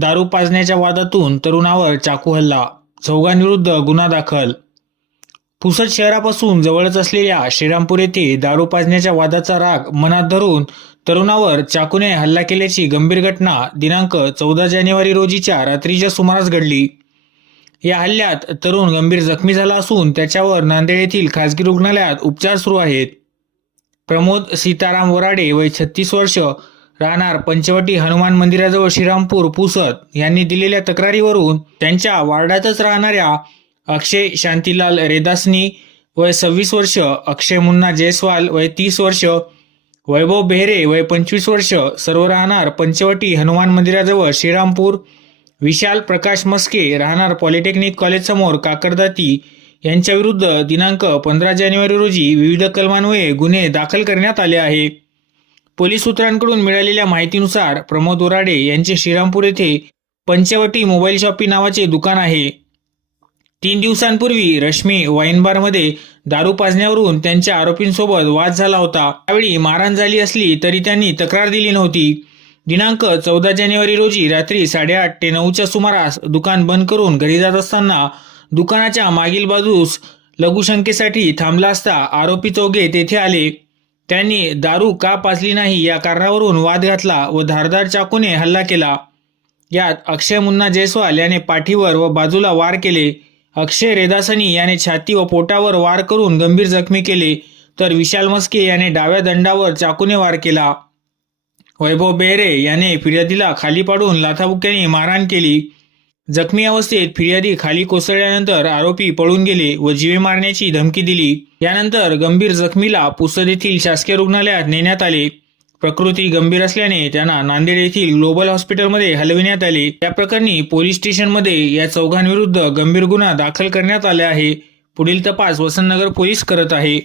दारू पाजण्याच्या वादातून तरुणावर चाकू हल्ला चौघांविरुद्ध गुन्हा दाखल. पुसद शहरापासून जवळच असलेल्या श्रीरामपूर येथे दारू पाजण्याच्या वादाचा राग मनात धरून तरुणावर चाकूने हल्ला केल्याची गंभीर घटना दिनांक चौदा जानेवारी रोजीच्या रात्रीच्या सुमारास घडली. या हल्ल्यात तरुण गंभीर जखमी झाला असून त्याच्यावर नांदेड येथील खासगी रुग्णालयात उपचार सुरू आहेत. प्रमोद सीताराम वराडे वय छत्तीस वर्ष राहणार पंचवटी हनुमान मंदिराजवळ श्रीरामपूर पुसद यांनी दिलेल्या तक्रारीवरून त्यांच्या वार्डातच राहणाऱ्या अक्षय शांतीलाल रेदासनी वय सव्वीस वर्ष अक्षय मुन्ना जयस्वाल वय तीस वर्ष वैभव बेहरे वय पंचवीस वर्ष सर्व राहणार पंचवटी हनुमान मंदिराजवळ श्रीरामपूर विशाल प्रकाश मस्के राहणार पॉलिटेक्निक कॉलेजसमोर काकरदाती यांच्याविरुद्ध दिनांक पंधरा जानेवारी रोजी विविध कलमान्वये गुन्हे दाखल करण्यात आले आहे पोलीस सूत्रांकडून मिळालेल्या माहितीनुसार प्रमोद उराडे यांचे श्रीरामपूर येथे पंचवटी मोबाईल शॉपी नावाचे दुकान आहे. तीन दिवसांपूर्वी रश्मी वाईन बारमध्ये दारू पाजण्यावरून त्यांच्या आरोपींसोबत वाद झाला होता. त्यावेळी मारहाण झाली असली तरी त्यांनी तक्रार दिली नव्हती. दिनांक चौदा जानेवारी रोजी रात्री साडेआठ ते नऊच्या सुमारास दुकान बंद करून घरी जात असताना दुकानाच्या मागील बाजूस लघुशंकेसाठी थांबला असता आरोपी चौघे तेथे आले. त्यांनी दारू का पाजली नाही या कारणावरून वाद घातला व धारदार चाकूने हल्ला केला. यात अक्षय मुन्ना जयस्वाल याने पाठीवर व बाजूला वार केले. अक्षय रेदासनी याने छाती व पोटावर वार करून गंभीर जखमी केले. तर विशाल मस्के याने डाव्या दंडावर चाकूने वार केला. वैभव बेहरे याने फिर्यादीला खाली पाडून लाथाबुक्याने मारहाण केली. जखमी अवस्थेत फिर्यादी खाली कोसळल्यानंतर आरोपी पळून गेले व जीवे मारण्याची धमकी दिली. यानंतर गंभीर जखमीला पुसद येथील शासकीय रुग्णालयात नेण्यात आले. प्रकृती गंभीर असल्याने त्यांना नांदेड येथील ग्लोबल हॉस्पिटलमध्ये हलविण्यात आले. या प्रकरणी पोलीस स्टेशनमध्ये या चौघांविरुद्ध गंभीर गुन्हा दाखल करण्यात आला आहे. पुढील तपास वसंतनगर पोलीस करत आहे.